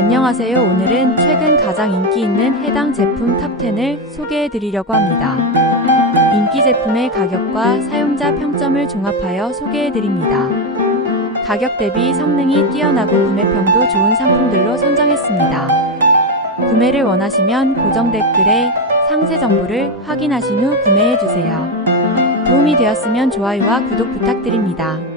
안녕하세요. 오늘은 최근 가장 인기 있는 해당 제품 탑10을 소개해 드리려고 합니다. 인기 제품의 가격과 사용자 평점을 종합하여 소개해 드립니다. 가격 대비 성능이 뛰어나고 구매평도 좋은 상품들로 선정했습니다. 구매를 원하시면 고정 댓글에 상세 정보를 확인하신 후 구매해 주세요. 도움이 되었으면 좋아요와 구독 부탁드립니다.